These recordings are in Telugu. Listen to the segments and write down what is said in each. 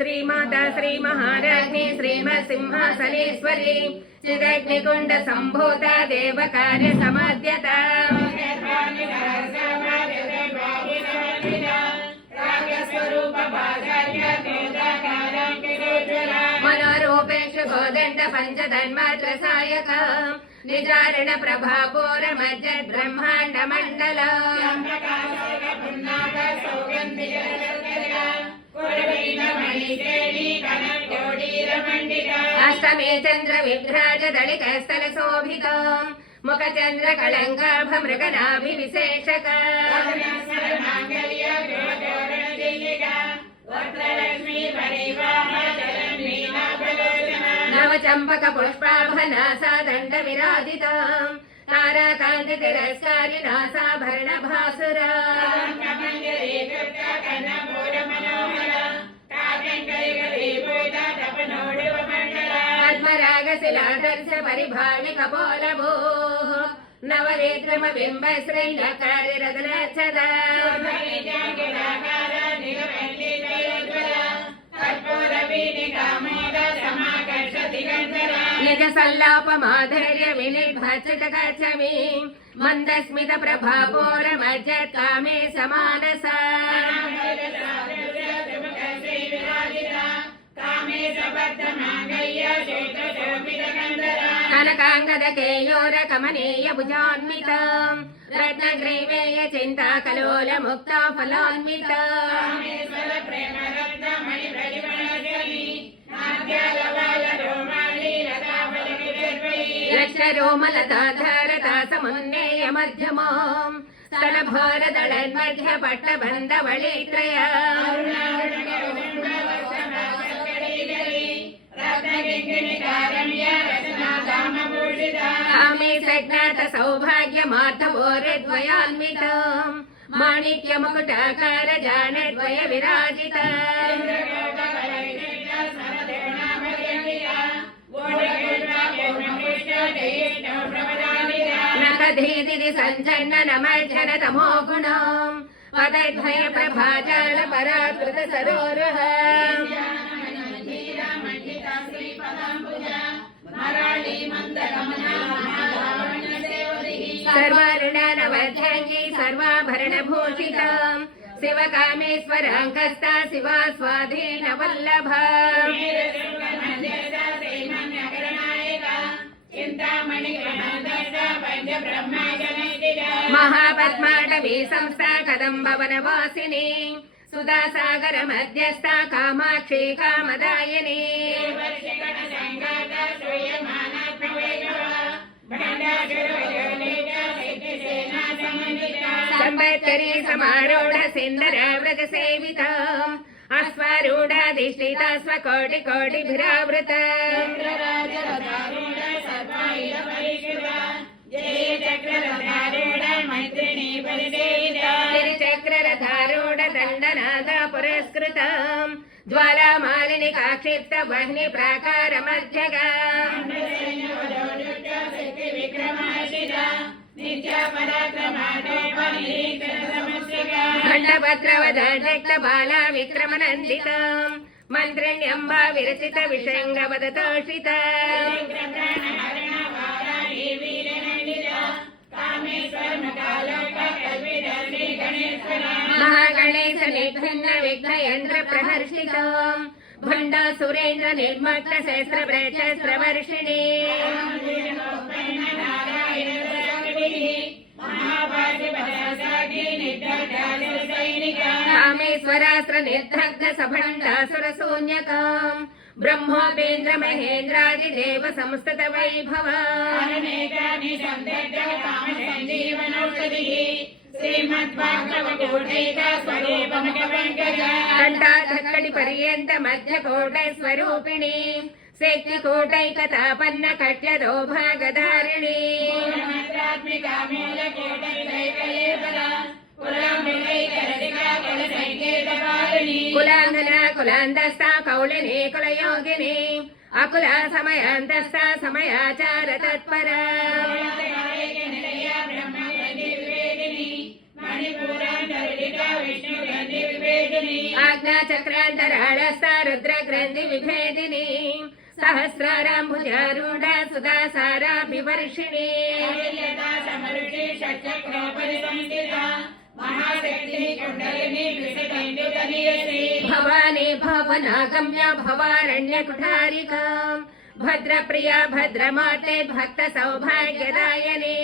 श्रीमाता श्री महाराज्ञी श्रीमत्सिंहासनेश्वरी चिदग्निकुंड संभूता देव कार्य समध्यता मनोरूपेश गोदंड पंचधन्मात्र सायक निजारण प्रभापूर मज्जद ब्रह्मांड मंडल अष्टमे चंद्र विभ्राज दलित स्थल शोभित मुख चंद्र कलंगाभ मृगनाभि विशेषक नव चंपक पुष्पाभनासा दंड विराजित ताराकांति तिरस्कारी नासाभरण भासुरा पद्मराग शिलादर्श परिभाणि कपोलभो नवविक्रम बिंब श्रृंगकारी रत्नच्छदा निज सल्लाप माधुर्य विनिर्भचित गच्छमि मंदस्मित प्रभापूर मज्जत् कामे समानसा कनकांगद केयोर कमनीय भुजान्वितम् रत्नग्रीवेय चिंता कलोल मुक्ता फलान्वितम् लक्ष्यरोमलता धारता समुन्नेय मध्यमाम् स्तनभारदलन्मध्य पट्टबन्धवळित्रया कामे सज्ञात सौभाग्य माधवोरद्वयान्वितम् माणिक्य मुकुटाकार जानद्वय विराजित नखधीदिति सञ्चन्न नमर्जन तमो गुणम् पदद्वय प्रभाजाल पराकृत सरोरुह सर्वारुणानवध्यांगी सर्वाभरणभूषितम् शिवकामेश्वराङ्कस्ता शिवा स्वाधीन वल्लभा महापद्माटवी संस्था कदम्बवनवासिनी सुधासागर मध्यस्था कामाक्षी कामदायिनी संवत्सरी समारूढ़ सिंदर व्रज सेवित अश्वारूढ़ाधिष्ठित स्वकोटि कोटिभिरावृत चक्ररथारूढ़ दंडनाथ पुरस्कृत ज्वालामालिनी काक्षिप्त वह्नि प्राकार मध्यगा खंडभद्रवदक्त बाला विक्रमनंदित मंत्रिण्यंबा विरचित विषंगवदतोषित महागणेश निर्भिन्न विघ्न यंत्र प्रहर्षित भंड सुरेंद्र निर्मग्न शस्त्र ब्रह्मस्त्र वर्षिणी कामेश्वरास्त्र निर्दग्ध सभंडासुर शून्यकम् ब्रह्मोपेन्द्र महेन्द्रादिदेव संस्तुत वैभव कंठाधक्कटि पर्यंत मध्यकोट स्वरूपिणी शक्तिकोटैकतापन्न कट्यदो भागधारिणी कुलांगना कुलांदस्था कौलिनी कुलयोगिनी अकुला समयांतस्था समयाचार तत्परा आज्ञाचक्रान्तराळस्था रुद्रग्रन्थि विभेदिनी सहस्राराम्भुजारूढा सुधा साराभिवर्षिणी भवानी भवनागम्या भवारण्यकुठारिका भद्रप्रिया भद्रमाते भक्त सौभाग्यदायिनी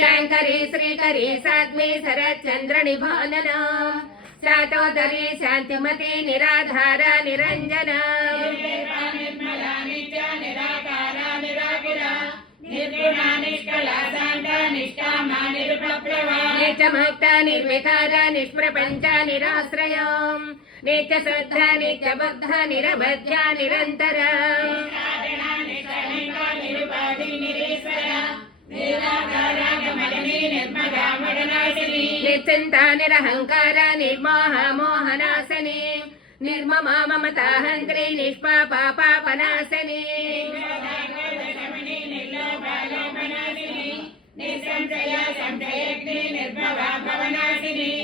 शंकरी श्रीकरी साध्वी शरच्चंद्र निभानना चातोदरी शांतिमती निराधारा निरंजना नित्यमुक्ता निर्विकारा निष्प्रपंचा निराश्रया नित्यशुद्धा नित्यबुद्धा निरबद्ध्या निरन्तरा निश्चिन्ता निरहङ्कारा निर्मोहा मोहनाशनी निर्ममा ममता हन्त्री निष्पापा पापनाशनी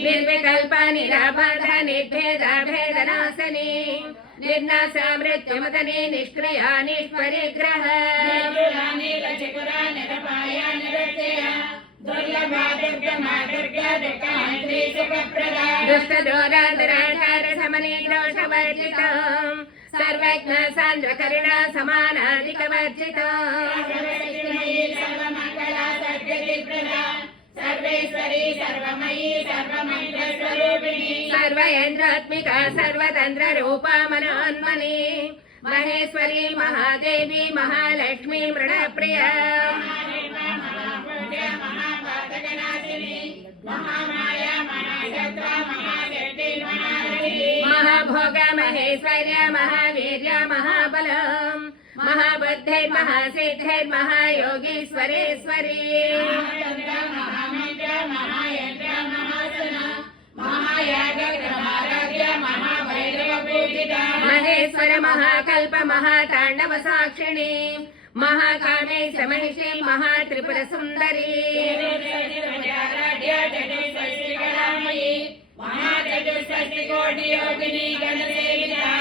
निर्विकल्पा निराबाधा निर्भेदा भेदनाशनी निर्नाशा मृत्युमदनी निष्क्रिया निष्परिग्रह दुष्टदोरादराधार समनी दोषवर्जितां सर्वज्ञ सान्द्रकरुणा समानाधिकवर्जितां सर्वेश्वरी सर्वमयी सर्वमंगलस्वरूपिणी सर्वेन्द्रात्मिका सर्वतंत्र रूपा मनोन्मनी महेश्वरी महादेवी महालक्ष्मी मृणप्रिया महाभोग महेश्वर्य महावीर्य महाबलम् महाबुद्धिर्महासिद्धिर्महायोगीश्वरेश्वरी महेश्वर महाकल्प महातांडव साक्षिणी महाकामेश महिषी महात्रिपुर सुंदरी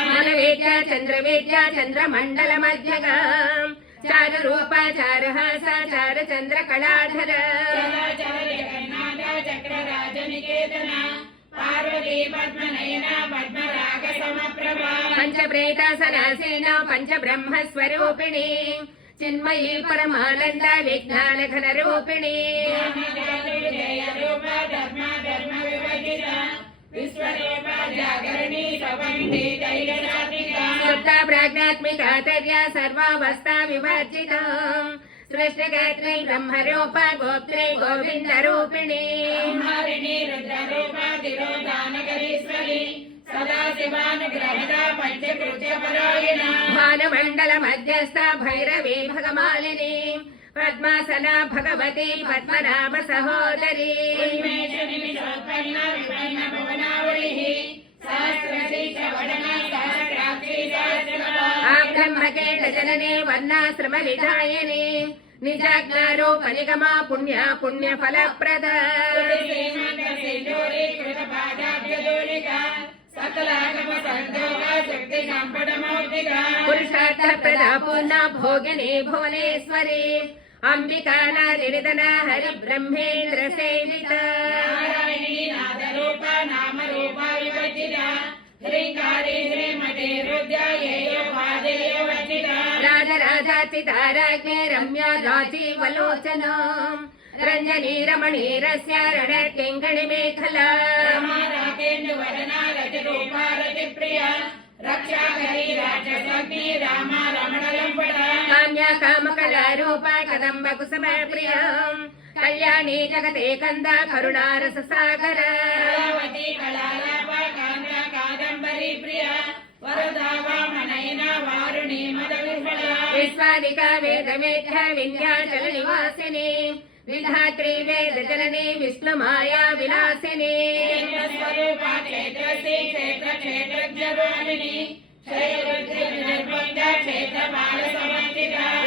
मनवेद्या चंद्रवेद्या चंद्रमंडल मध्यगा चारुरूपा चारुहासा चारुचंद्रकलाधर पंचप्रेतासनासीना पंचब्रह्मस्वरूपिणी चिन्मयी परमानंद विज्ञान घन रूपिणी सुप्ता प्राज्ञात्मिका तर्या सर्वावस्था विवर्जिता सृष्टिगात्री ब्रह्मरूपा गोप्त्री गोविंद रूपिणी भानुमंडल मध्यस्था भैरवी भगमालिनी पद्मासना भगवती पद्मनाभ सहोदरी ब्रह्मकेट जननी वर्णाश्रम विधायिनी निजाज्ञारूप निगमा पुण्या पुण्य फलप्रद पुरुषार्थ प्रदा पूर्णा भोगिनी भुवनेश्वरी अंबिका नारिनिधना हरि ब्रह्मेन्द्र सेविता राजराजाचिताराज्ञे रम्या राजीवलोचना रंजनी रमणी रस्यारण किंगणि मेखला काम्या कामकला रूपा कदम्ब कुसुम प्रिया कल्याणी जगते कंदा करुणारस सागर विश्वादिका वेद मेध्या विंध्याचल निवासिनी विधात्री वेद जननी विष्णु माया विलासिनी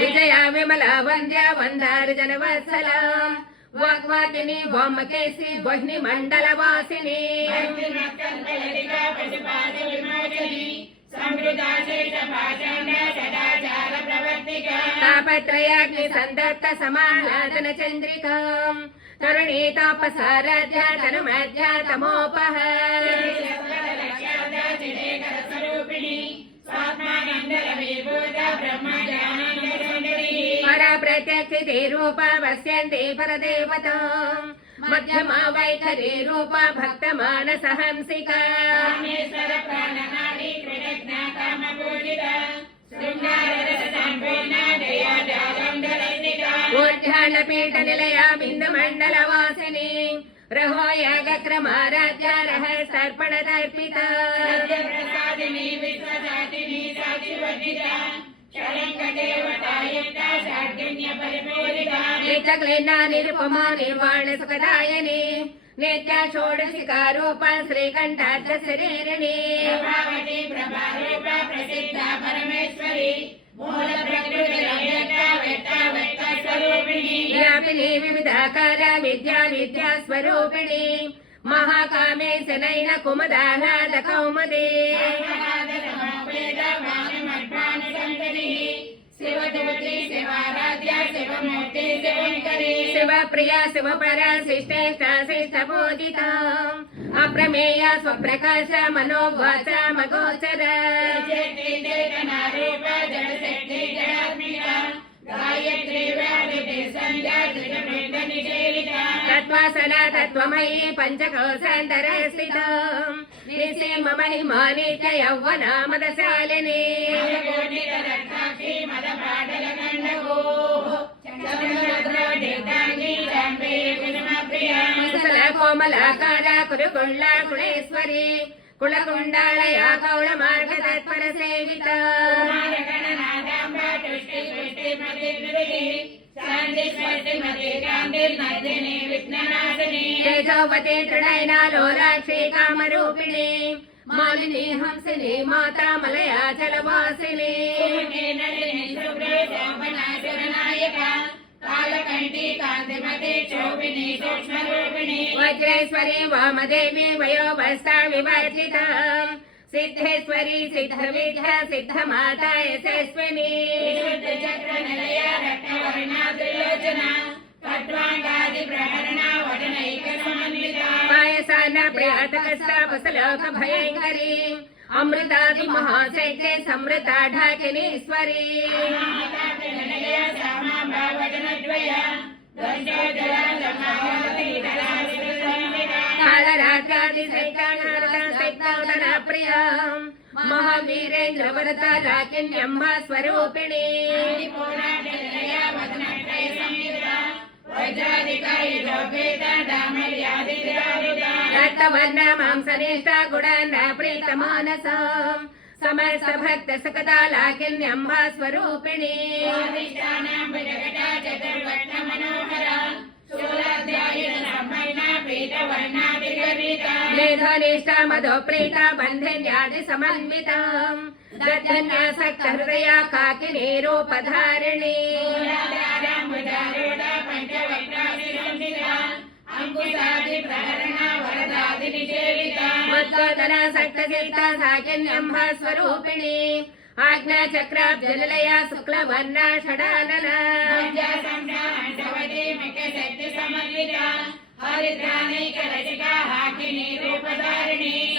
విజయ విమల వంద్య వందార్జన వత్సలం వాగ్వాదిని వామకేసి బహ్ని మండల వాసిని తాపత్రయాగ్ని సందత్త సమాహ్లాదన చంద్రికా తరుణీ తాపసారాధ్య తనుమధ్య తమోపహ పర ప్రత్యక్షితే రూప వస్యంతే పరదేవతా మధ్యమా వైఖరి రూప భక్త మానస హంసికా ఊర్ధ్యాన పీఠ నిలయా బిందు మండల వాసిని రహో యాగక్రమారాధ్య రహ తర్పణ తర్పిత నిత్యక్లీనా నిరుపమా నిర్వాణ సుఖదాయని నిత్య షోడశికా రూప శ్రీకంఠార్థ శరీరిణి ప్రసిద్ధ పరమేశ్వరి వ్యాపిని వివిధాకార విద్యా విద్యా స్వరూపిణి మహాకామేశ నైన కుమదాహ్లాద కౌముదే శివప్రియ శివపర శిష్టేష్ట శిష్ట పూజిత అప్రమేయ స్వప్రకాశ మనోవాచ మగోచర తత్వాసన తత్వమయీ పంచకోశాంతర స్థిత నిసీమ మహిమానిత్య యౌవనామదశాలిని కోమలాకార కురుగుళ్ళ కుళేశ్వరి కుళకుండాళయ కౌళ మార్గ తత్పర సేవిత తేజోవతి తృణైనా లోలాక్షి కామరూపిణి మాలిని హంసిని మాతా మలయాచల వాసిని వజ్రేశ్వరి వామదేవి వయోవస్థా వివర్జిత సిద్ధేశ్వరి సిద్ధ విద్య సిద్ధ మాతా యశస్విని పాయసాన ప్రియాతకస్తాపసలోక భయంకరి అమృతాది మహాశైత్యే సమృత ఢాకినీశ్వరి కాళరాత్రాది సైతాన ప్రియ మహావీరేంద్ర వరద రాకిన్యంబ స్వరూపిణి రక్తవర్ణ మాంసనిష్ట గుణ ప్రీత మానస సమస్త భక్త సకదా లాకిన్యంబ స్వరూపిణి మేధనిష్ట మధో ప్రీత బంధిన్యాది సమన్విత దత్తన్యాసక్త హృదయ కాకినీ రూపధారిణి మద్గోదన సక్త సీత సాకిన్యంబ స్వరూపిణి ఆజ్ఞా చక్రాబ్జలయ శుక్లవర్ణ షడానన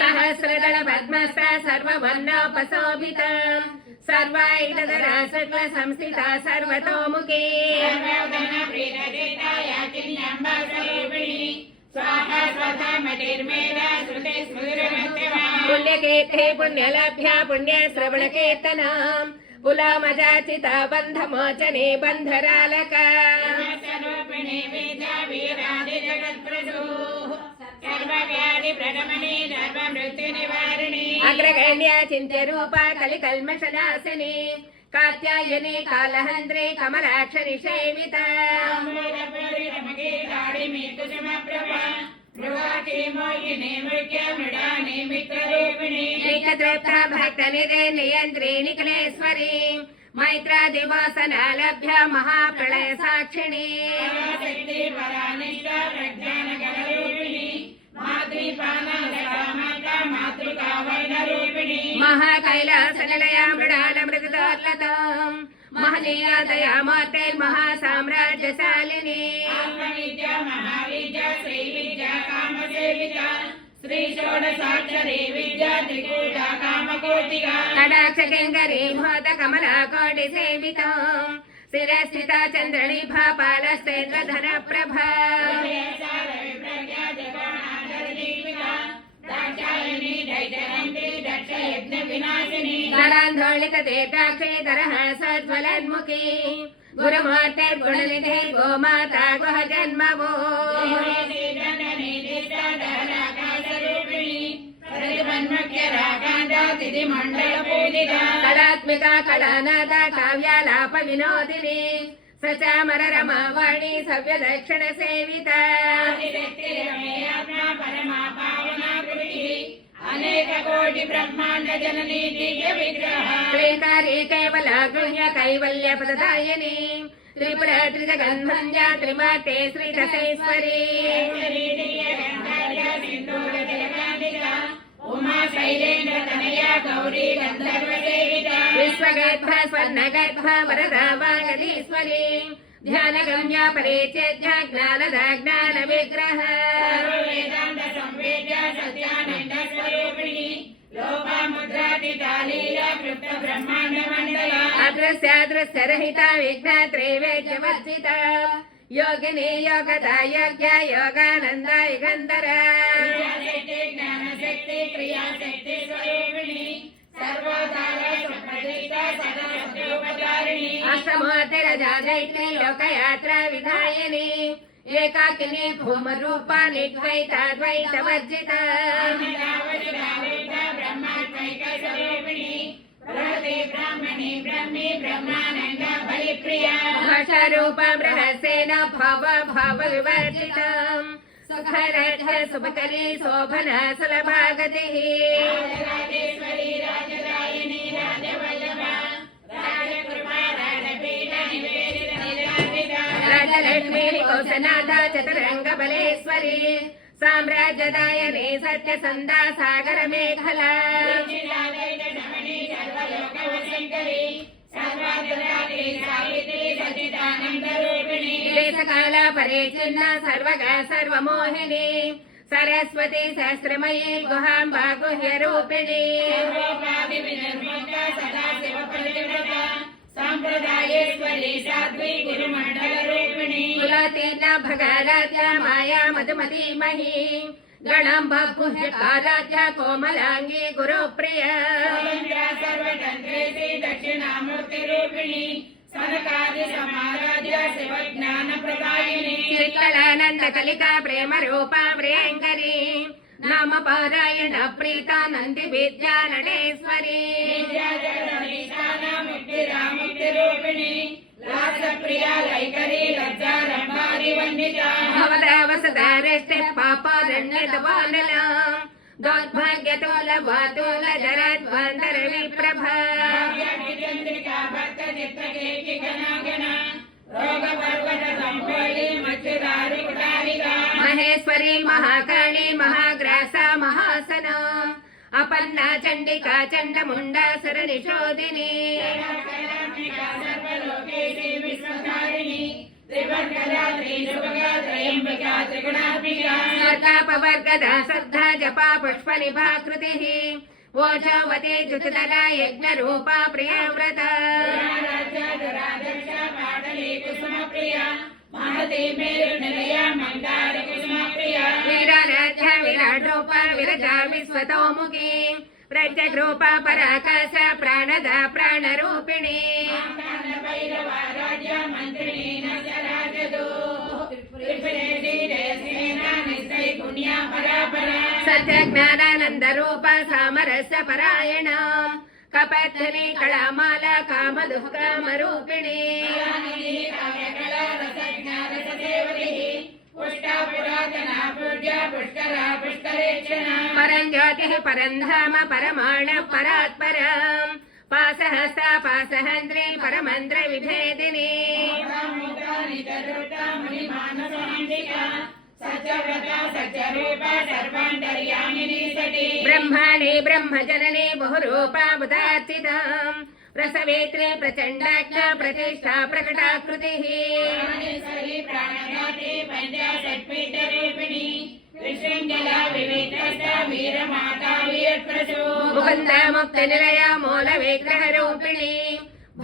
సహస్రదళ పద్మస్థ సర్వవర్ణోపశోభిత సర్వాయుధర శుక్ల సంస్థిత సర్వతోముఖీ పుణ్యకీర్తి పుణ్యలభ్య పుణ్యశ్రవణ కీర్తన పులామజాచిత బంధమోచనే బంధరాలక అగ్రగణ్య చింత్య రూప కలి కల్మషనాశిని కాత్యాయని కాలహంద్రే కమలాక్షరి సేవిత नित्यतृप्त भक्तनिधे नियन्त्रिणी कलेश्वरी मैत्रादिवासनालभ्य महाप्रलय साक्षिणी महाकैलासनिलया मृणाल मृगदोर्लताम् महनीया दया महासाम्राज्यशालिनी श्री विद्या काम सेविता श्री षोडशाक्षरी विद्या त्रिकूटा कामकोटिका कटाक्ष किङ्करी मोद कमला कोटि सेविता शिरस्थिता चन्द्रनिभा पालस्तेन्द्रधर प्रभा धरान्धोलित देताक्षे धरः सज्ज्वलन्मुखी गुरुमूर्तिर्गुणनिधे गोमाता गुह जन्मवो कलात्मिका कलानादा काव्यालाप विनोदिनी सचामर रमावाणी सव्य दक्षिण सेविता अनेक कोटि ब्रह्मांड जननी दिव्य विग्रह क्लेकारी केवला गृह्य कैवल्य प्रदायिनी त्रिपुर त्रिजगन्धन्या त्रिमाते श्रीदशेश्वरी उमा शैलेन्द्र तनया गौरी गंधर्व सेविता विश्वगर्भ स्वर्णगर्भ वरदा वागदीश्वरी ध्यान गम्या परिचेद्य ज्ञानदा ज्ञान विग्रह वेदांत संवेद्य सत्यानंद स्वरूपिणी लोपामुद्रातीतालीला क्लुप्त ब्रह्मांड मंडला अदृश्यादृश्य रहिता विघ्न त्रैवेद्यवर्जिता योगिनी योगदा यज्ञ योगानंदा युगंधरा ज्ञान शक्ति क्रिया शक्ति स्वरूपिणी अष्टमोत्तरजादैत्री लोकयात्रा विधायिनी एकाकिनी भूमरूपा निद्वैताद्वैतवर्जिता ब्राह्मणी ब्रह्मी ब्रह्मानंद बलिप्रिया भाषारूपा बृहस्सेन भव भव विवर्जिता सुखरथ सुभकरी शोभना सुलभागतिः राजराजेश्वरी राजदायिनी राजवल्लभा राजकृपा राजपीठ निवेदिता राजलक्ष्मी कौशनाथा चतुरंग बलेश्वरी साम्राज्यदायिनी सत्यसन्दा सागर मेखला देशकाला परिचिन्न सर्वगा सर्वमोहिनी सरस्वती सहस्रमयी गुहाम्बा गुह्य रूपिणी संप्रदायेश्वरी साध्वी गुरुमंडल रूपिणी कुलतीर्णा भगाराध्या माया मधुमती मही गणं बभुह्य काराध्या कोमलांगी गुरुप्रिया सर्वतंत्रेशी दक्षिणामूर्ति रूपिणी सनकादि समाराध्य शिव ज्ञान प्रदायिनी चित्तलानंद कलिका प्रेम रूपा प्रियंकरी नाम पारायण प्रीता नंदी विद्या नटेश्वरी मुक्ति रूपिणी लास प्रिया लैकरी लज्जा रंभारी वंदिता भवदा वसदा रष्टे पापारण्यत वानला दौर्भाग्य तोल वातोल जरद्वंदर विप्रभा चंद्रिका भक्त चित्रके की घना घना रोग पर्वत संभोली मच्छुदारी कुटारिका महेश्वरी महाकाली महाग्रासा महासना अपन्ना चंडिका चंडमुंडा सरनिशोदिनी सर्वलोकेशी विश्वधारिणी त्रिवर्गदा त्रिशुभगा त्रयंबका त्रिगुणात्मिका सर्गापवर्गदा श्रद्धा जपा पुष्पनिभाकृतिः ओजवती जुतदला यज्ञरूपा प्रियव्रता पाटली कुसुमप्रिया महती मेरुनिलया मंदार कुसुमप्रिया वीराराध्या विराटरूपा विरजा विश्वतोमुखी प्रत्यग्रूपा पराकाश प्राणदा प्राणरूपिणी भैरवाराध्या मंत्रिणी नजराजदो सत्य ज्ञानानंद रूप सामरस्य परायण कपद्धनी कलामाला काम दुष्काम रूपिणी पुष्टा पुरातना पूज्या पुष्करा परं ज्योतिः परं धाम परमाणः परात्परम् पासहस्ता पासहन्त्री परमन्त्र विभेदिनी ब्रह्माणि ब्रह्मजननी बहुरूपा बुधार्चिताम् प्रसवेत्री प्रचण्डाख्य प्रतिष्ठा प्रकटाकृतिः मुकुन्दा मुक्तनिलया मूलविग्रहरूपिणी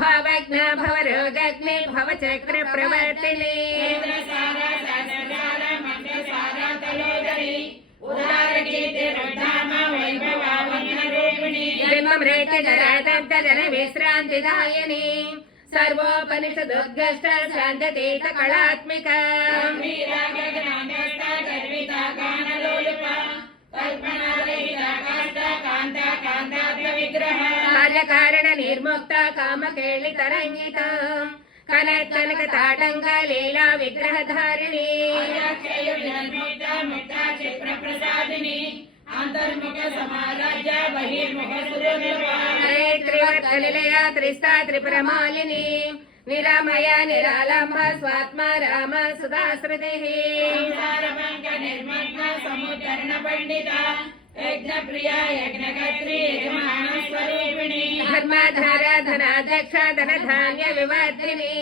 भावज्ञ भवरोगग्नि भवचक्र प्रवर्तिनी जन विश्रान्तिदायिनी सर्वोपनिषदुद्घष्ट शान्ततीत कलात्मिका कार्यकारण निर्मुक्त कामकेळि तरङ्गिता कनक ताटंक लीला विग्रहधारिणी अंतर्मुख समाराज्य बहिर्मुख त्रिवर्तनिलया त्रिस्ता त्रिपुरमालिनी निरामया निरालंब स्वात्मा राम सुधाश्रुतिः निर्मग्न समुद्धरण पंडिता यज्ञ प्रिया यज्ञकर्त्री यजमान स्वरूपिणी धर्माधारा धनाध्यक्ष धनधान्य विवर्धिनी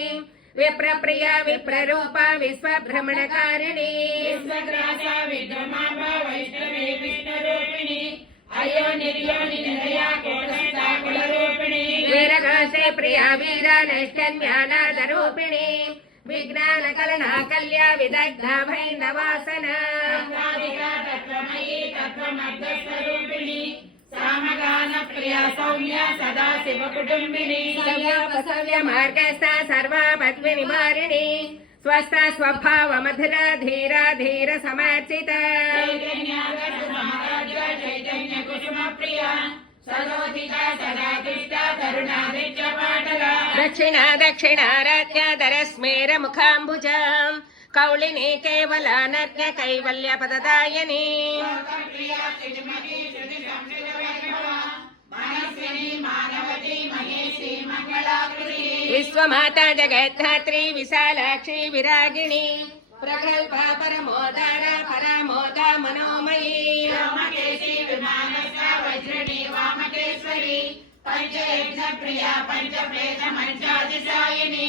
विप्रप्रिया विप्ररूपा विश्वभ्रमणकारिणी विश्वग्रासा विद्यमांबा वैष्णवी विष्णुरूपिणी अयो निर्योनि निलया कोटस्था कुलरूपिणी वीरघोषे प्रिया वीरा नैष्कन्यानादरूपिणी विज्ञानकलना कल्या विदग्धा भैन्दवासना तत्त्वमयी तत्त्वमर्धस्वरूपिणी सामगान प्रिया सौम्या सदा शिव कुटुंबिनी सव्य मार्गस्था सर्वा पद्मी निवारिणी स्वस्थ स्वभाव मधुरा धीरा धीर समर्चिता चैतन्य कुसुम प्रिया सदोदिता सदा दुष्टा करुणा नित्य पाटला दक्षिणा दक्षिणाराध्य दरस्मेर मुखाम्बुजाम् कौलिनी केवला नद्य कैवल्य पददायिनी विश्वमाता जगद्धात्री विशालाक्षी विरागिणी प्रगल्भा परमोदारा परामोदा मनोमयी वामकेशी विमानस्था वज्रणी वामकेश्वरी पंचयज्ञ प्रिया पंचप्रेत मंचाधिशायिनी